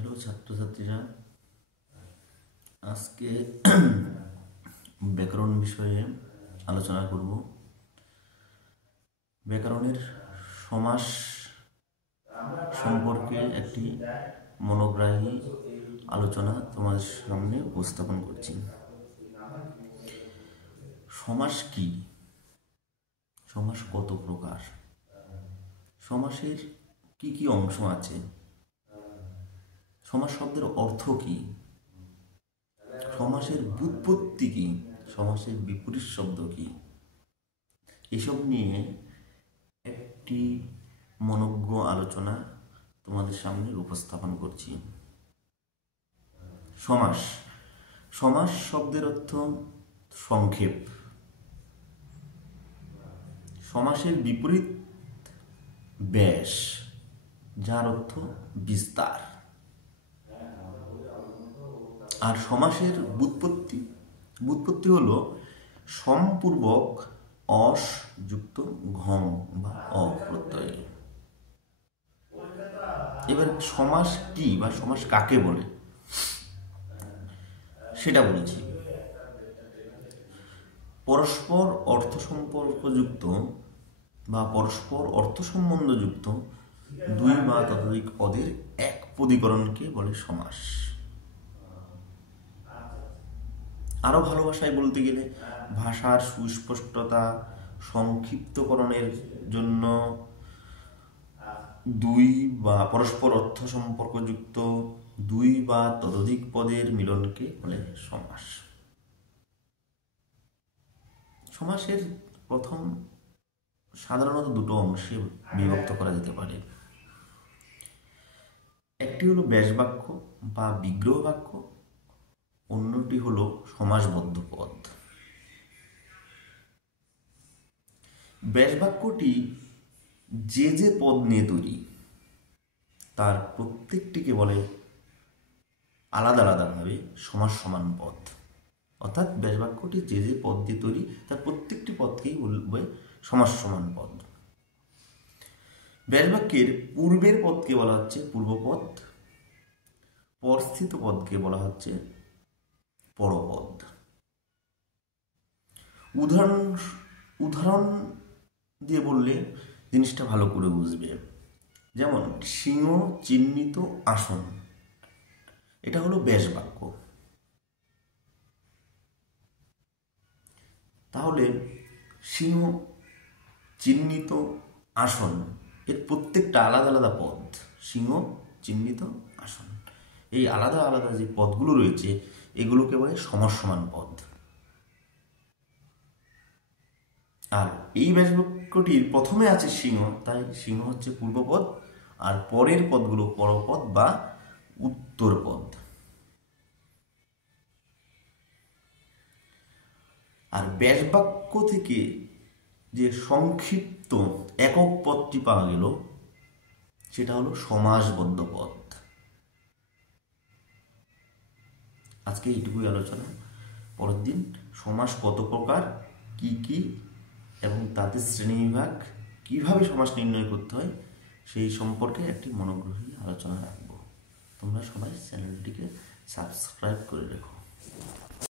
Hello ছাত্রছাত্রীরা, আজকে ব্যাকরণ বিষয়ে আলোচনা করব। ব্যাকরণের সমাস সম্পর্কে একটি মনোগ্রাহী আলোচনা তোমাদের সামনে উপস্থাপন করছি। সমাস কি? সমাস কত প্রকার? সমাসের কি কি অংশ আছে? সমাস শব্দের অর্থ কি? সমাসের ব্যুৎপত্তি কি? সমাসের বিপরীত শব্দ কি? এসব নিয়ে একটি মনোজ্ঞ আলোচনা তোমাদের সামনে উপস্থাপন করছি। সমাস সমাস শব্দের অর্থ সংক্ষেপ। সমাসের বিপরীত ব্যাস, যার অর্থ বিস্তার। আর সমাসের ব্যুৎপত্তি হলো সম্পূর্বক অস যুক্ত ঘম বা অ প্রত্যয়। এবার সমাস কি বা সমাস কাকে বলে সেটা বলছি। পরস্পর অর্থ সম্পর্কযুক্ত বা পরস্পর অর্থ সম্বন্ধযুক্ত দুই বা ততোধিক পদের এক পদীকরণকে বলে সমাস। আরো ভালো ভাষায় বলতে গেলে ভাষার সুস্পষ্টতা সংক্ষিপ্তকরণের জন্য দুই বা পরস্পর অর্থ সম্পর্কযুক্ত দুই বা ততোধিক পদের মিলনকে বলে সমাস। সমাসের প্রথম সাধারণত দুটো অংশে বিভক্ত করা যেতে পারে। একটি হলো ব্যাসবাক্য বা বিগ্রহ বাক্য, অন্যটি হলো সমাসবদ্ধ পদ। ব্যাসবাক্যটি যে যে পদ নিয়ে তৈরি তার প্রত্যেকটিকে বলে আলাদা আলাদাভাবে সমাস সমান পদ। অর্থাৎ ব্যাসবাক্যটি যে যে পদ দিয়ে তৈরি তার প্রত্যেকটি পদকেই বলবে সমাস সমান পদ। ব্যাসবাক্যের পূর্বের পদকে বলা হচ্ছে পূর্বপদ, পরস্থিত পদকে বলা হচ্ছে পরপদ। উদাহরণ দিয়ে বললে জিনিসটা ভালো করে বুঝবে। যেমন সিংহ চিহ্নিত আসন, এটা হলো ব্যাসবাক্য। তাহলে সিংহ চিহ্নিত আসন এর প্রত্যেকটা আলাদা আলাদা পদ। সিংহ চিহ্নিত আসন, এই আলাদা আলাদা যে পদগুলো রয়েছে এগুলোকে বলে সমাস সমান পদ। আর এই ব্যাসবাক্যটির প্রথমে আছে সিংহ, তাই সিংহ হচ্ছে পূর্বপদ, আর পরের পদগুলো পরপদ বা উত্তর পদ। আর ব্যাসবাক্য থেকে যে সংক্ষিপ্ত একক পদটি পাওয়া গেল সেটা হলো সমাসবদ্ধ পদ। আজকে এইটুকুই আলোচনা। পরের দিন সমাস কত প্রকার, কি কি এবং তাদের শ্রেণীবিভাগ, কিভাবে সমাস নির্ণয় করতে হয় সেই সম্পর্কে একটি মনোগ্রাহী আলোচনা রাখবো। তোমরা সবাই চ্যানেলটিকে সাবস্ক্রাইব করে রেখো।